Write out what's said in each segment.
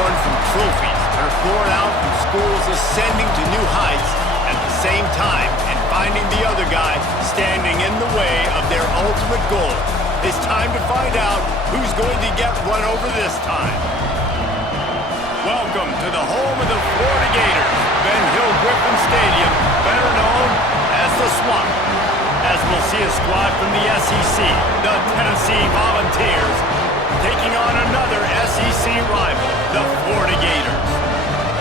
torn from trophies and are torn out from schools ascending to new heights at the same time and finding the other guy standing in the way of their ultimate goal. It's time to find out who's going to get run over this time. Welcome to the home of the Florida Gators, Ben Hill Griffin Stadium, better known as the Swamp. As we'll see a squad from the SEC, the Tennessee Volunteers, taking on another SEC rival, the Florida Gators.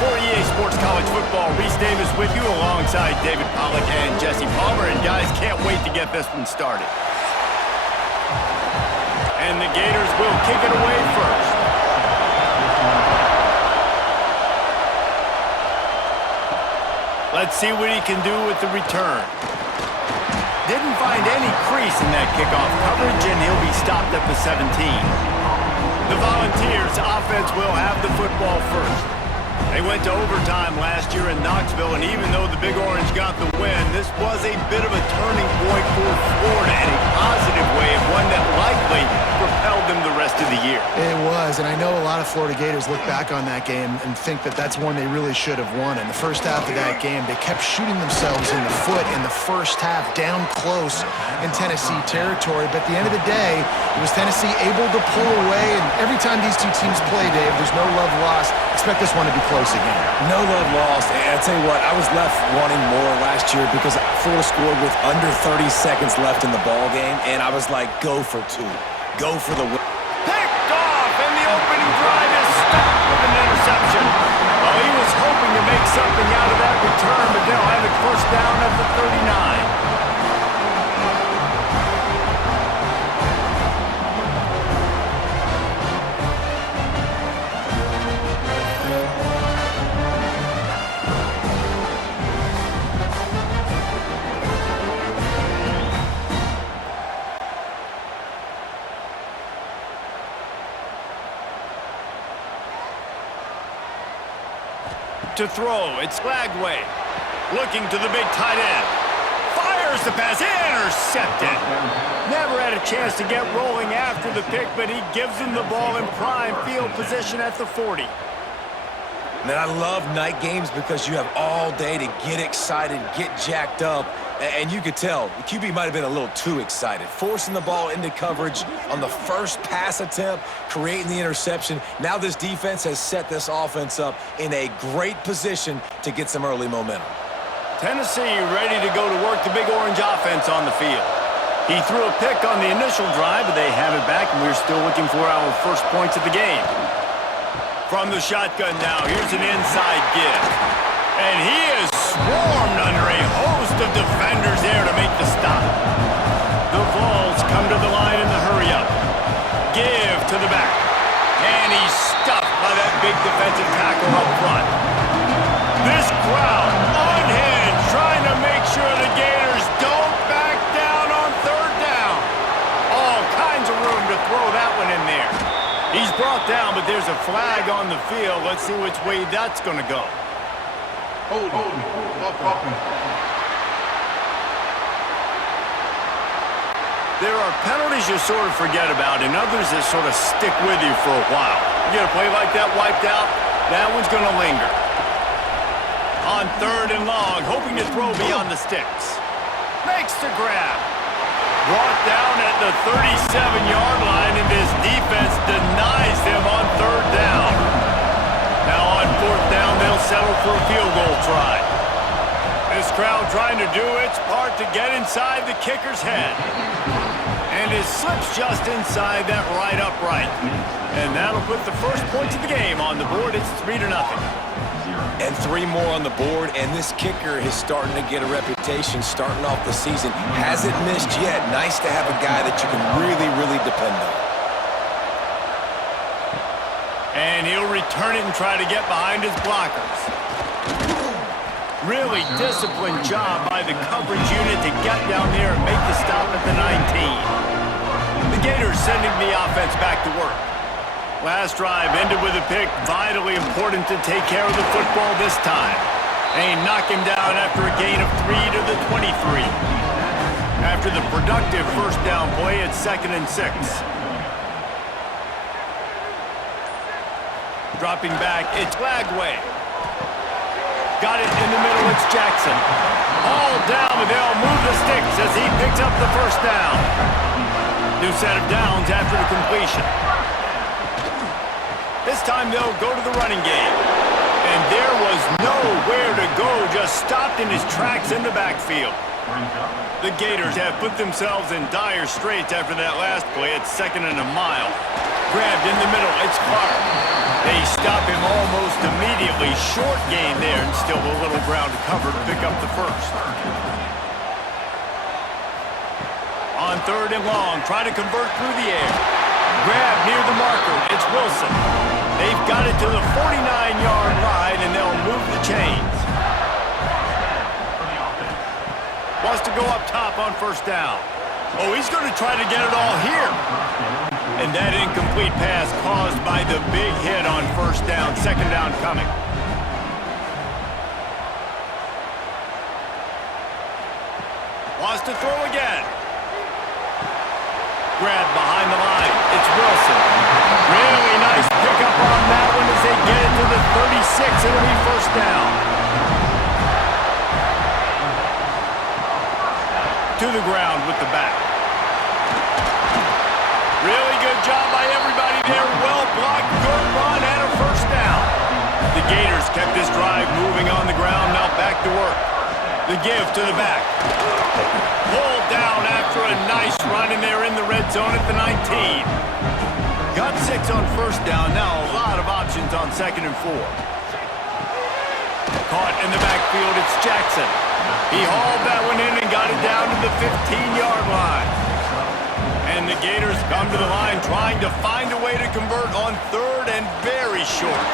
For EA Sports College Football, Reese Davis with you alongside David Pollack and Jesse Palmer. And guys, can't wait to get this one started. And the Gators will kick it away first. Let's see what he can do with the return. Didn't find any crease in that kickoff coverage, and he'll be stopped at the 17. The Volunteers offense will have the football first. They went to overtime last year in Knoxville, and even though the Big Orange got the win, this was a bit of a turning point for Florida in a positive way, and one that likely propelled them the rest of the year. It was, and I know a lot of Florida Gators look back on that game and think that that's one they really should have won. In the first half of that game, they kept shooting themselves in the foot in the first half, down close in Tennessee territory. But at the end of the day, it was Tennessee able to pull away, and every time these two teams play, Dave, there's no love lost. Expect this one to be close again. No love lost, and I tell you what, I was left wanting more last year because Florida scored with under 30 seconds left in the ball game, and I was like, go for two. Go for the win. Picked off, and the opening drive is stopped with an interception. Well, he was hoping to make something out of that return, but they'll have it first down at the 39. To throw, it's Flagway. Looking to the big tight end. Fires the pass, intercepted. Never had a chance to get rolling after the pick, but he gives him the ball in prime field position at the 40. Man, I love night games because you have all day to get excited, get jacked up, and you could tell the QB might have been a little too excited, forcing the ball into coverage on the first pass attempt, creating the interception. Now this defense has set this offense up in a great position to get some early momentum. Tennessee ready to go to work the Big Orange offense on the field. He threw a pick on the initial drive, but they have it back, and we're still looking for our first points of the game. From the shotgun now, here's an inside give. And he is swarmed under a host of defenders there to make the stop. The Vols come to the line in the hurry-up. Give to the back. And he's stuffed by that big defensive tackle up front. This crowd unhinged, trying to make sure the Gators don't back down on third down. All kinds of room to throw that one in there. He's brought down, but there's a flag on the field. Let's see which way that's going to go. There are penalties you sort of forget about and others that sort of stick with you for a while. You get a play like that wiped out, that one's going to linger. On third and long, hoping to throw beyond the sticks. Makes the grab. Brought down at the 37-yard line, and this defense denies them on third down. Now on fourth down, they'll settle for a field goal try. This crowd trying to do its part to get inside the kicker's head. And it slips just inside that right upright. And that'll put the first points of the game on the board. It's 3-0. And 3 more on the board, and this kicker is starting to get a reputation starting off the season. Hasn't missed yet. Nice to have a guy that you can really, really depend on. And he'll return it and try to get behind his blockers. Really disciplined job by the coverage unit to get down there and make the stop at the 19. The Gators sending the offense back to work. Last drive ended with a pick, vitally important to take care of the football this time. And he knocked him down after a gain of 3 to the 23. After the productive first down play, it's 2nd and 6. Dropping back, it's Lagway. Got it in the middle, it's Jackson. All down, but they'll move the sticks as he picks up the first down. New set of downs after the completion. This time they'll go to the running game. And there was nowhere to go, just stopped in his tracks in the backfield. The Gators have put themselves in dire straits after that last play. It's 2nd and a mile. Grabbed in the middle, it's Clark. They stop him almost immediately. Short gain there and still a little ground to cover to pick up the first. On 3rd and long, try to convert through the air. Grab near the marker, it's Wilson. They've got it to the 49-yard line and they'll move the chains. Wants to go up top on 1st down. Oh, he's going to try to get it all here. And that incomplete pass caused by the big hit on 1st down. 2nd down coming. Wants to throw again. Grab behind the line. It's Wilson. Really nice pickup on that one as they get it to the 36. It'll be 1st down. To the ground with the back. Really good job by everybody there. Well blocked, good run, and a 1st down. The Gators kept this drive moving on the ground, now back to work. The give to the back. Pulled down after a nice run, and they're in the red zone at the 19. Got 6 on 1st down, now a lot of options on 2nd and 4. Caught in the backfield, it's Jackson. He hauled that one in and got it down to the 15-yard line. And the Gators come to the line trying to find a way to convert on 3rd and very short.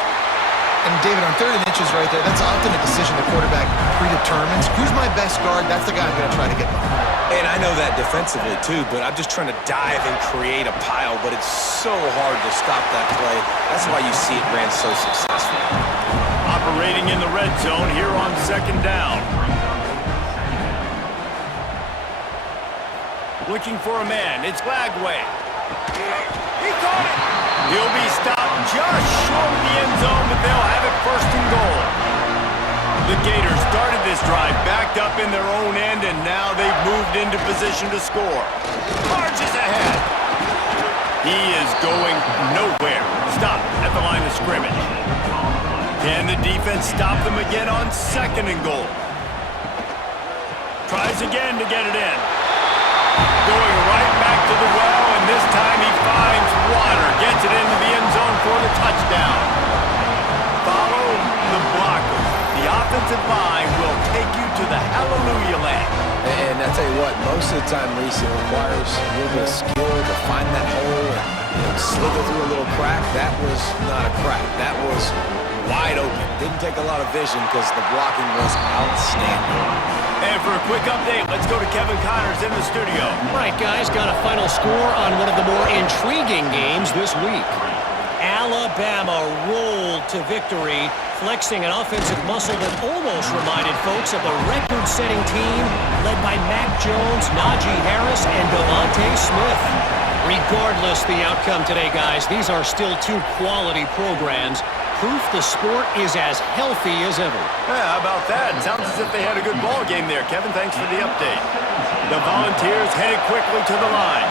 And David, on 3rd and inches right there, that's often a decision the quarterback predetermines. Who's my best guard? That's the guy I'm going to try to get behind. And I know that defensively too, but I'm just trying to dive and create a pile, but it's so hard to stop that play. That's why you see it ran so successfully. Operating in the red zone here on 2nd down. Looking for a man. It's Lagway. He caught it. He'll be stopped just short of the end zone, but they'll have it 1st and goal. The Gators started this drive backed up in their own end, and now they've moved into position to score. Marches ahead. He is going nowhere. Stop at the line of scrimmage. Can the defense stop them again on 2nd and goal? Tries again to get it in. Going right back to the well, and this time he finds water. Gets it into the end zone for the touchdown. Follow the blockers. The offensive line will take you to the hallelujah land. And I tell you what, most of the time, Reese, it requires a little bit of skill to find that hole and slither through a little crack. That was not a crack. That was wide open. Didn't take a lot of vision because the blocking was outstanding. And for a quick update, let's go to Kevin Connors in the studio. All right, guys, got a final score on one of the more intriguing games this week. Alabama rolled to victory, flexing an offensive muscle that almost reminded folks of the record-setting team led by Mac Jones, Najee Harris, and Devontae Smith. Regardless the outcome today, guys, these are still 2 quality programs. Proof the sport is as healthy as ever. Yeah, how about that? Sounds as if they had a good ball game there. Kevin, thanks for the update. The Volunteers headed quickly to the line.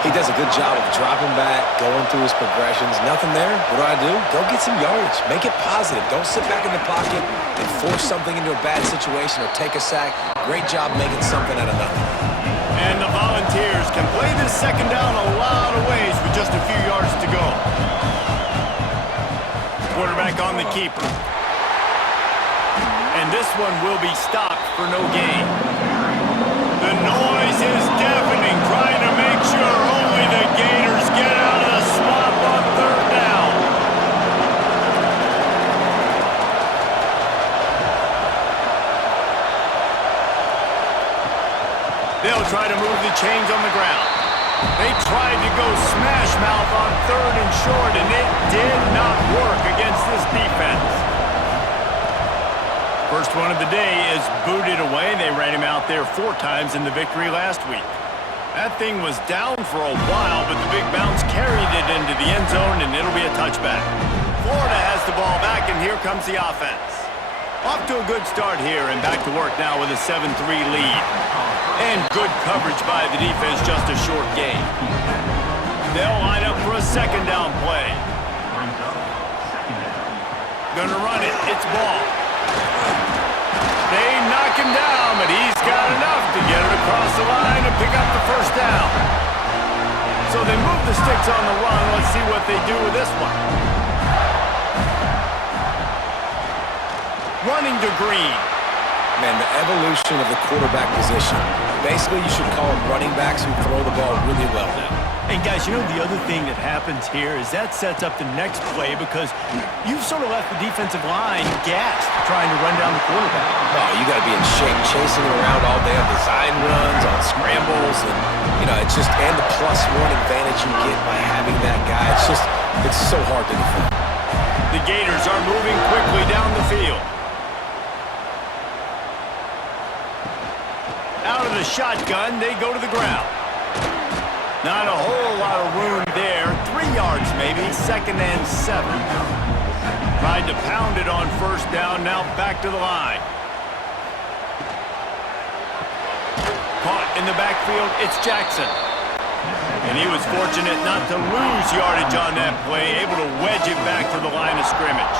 He does a good job of dropping back, going through his progressions. Nothing there. What do? Go get some yardage. Make it positive. Don't sit back in the pocket and force something into a bad situation or take a sack. Great job making something out of nothing. And the Volunteers can play this 2nd down a lot of ways with just a few yards to go. Quarterback on the keeper. And this one will be stopped for no gain. The noise is deafening, trying to make sure only the Gators get out of the swamp on 3rd down. They'll try to move the chains on the ground. They tried to go smash mouth on 3rd and short, and it did not work against this defense. First one of the day is booted away. They ran him out there 4 times in the victory last week. That thing was down for a while, but the big bounce carried it into the end zone, and it'll be a touchback. Florida has the ball back, and here comes the offense. Off to a good start here, and back to work now with a 7-3 lead. And good coverage by the defense, just a short gain. They'll line up for a second down play. Gonna run it. It's ball. They knock him down, but he's got enough to get it across the line and pick up the first down. So they move the sticks on the run. Let's see what they do with this one. Running to Green. Man, the evolution of the quarterback position. Basically, you should call them running backs who throw the ball really well now. And guys, you know the other thing that happens here is that sets up the next play because you've sort of left the defensive line gassed trying to run down the quarterback. Oh, you got to be in shape, chasing him around all day on design runs, on scrambles, and it's just and the +1 advantage you get by having that guy. It's so hard to defend. The Gators are moving quickly down the field. Out of the shotgun, they go to the ground. Not a whole lot of room there. 3 yards maybe, 2nd and 7. Tried to pound it on first down, now back to the line. Caught in the backfield, it's Jackson. And he was fortunate not to lose yardage on that play, able to wedge it back to the line of scrimmage.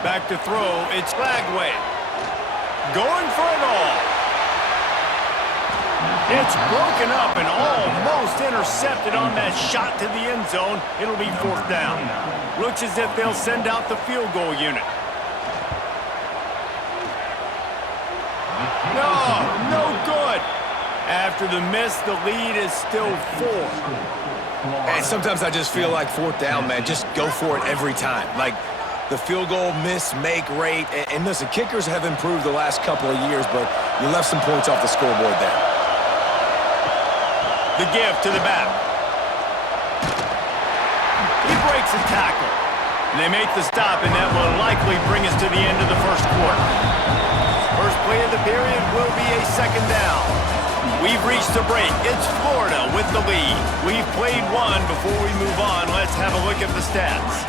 Back to throw, it's Flagway. Going for it all. It's broken up and almost intercepted on that shot to the end zone. It'll be 4th down. Looks as if they'll send out the field goal unit. No good. After the miss, the lead is still 4. And sometimes I just feel like 4th down, man. Just go for it every time. Like the field goal miss-make rate. And listen, kickers have improved the last couple of years, but you left some points off the scoreboard there. The give to the back. He breaks a tackle. And they make the stop, and that will likely bring us to the end of the first quarter. First play of the period will be a 2nd down. We've reached the break. It's Florida with the lead. We've played one. Before we move on, let's have a look at the stats.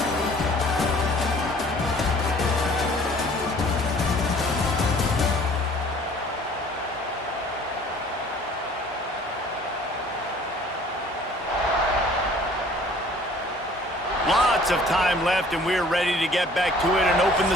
Lots of time left, and we're ready to get back to it and open the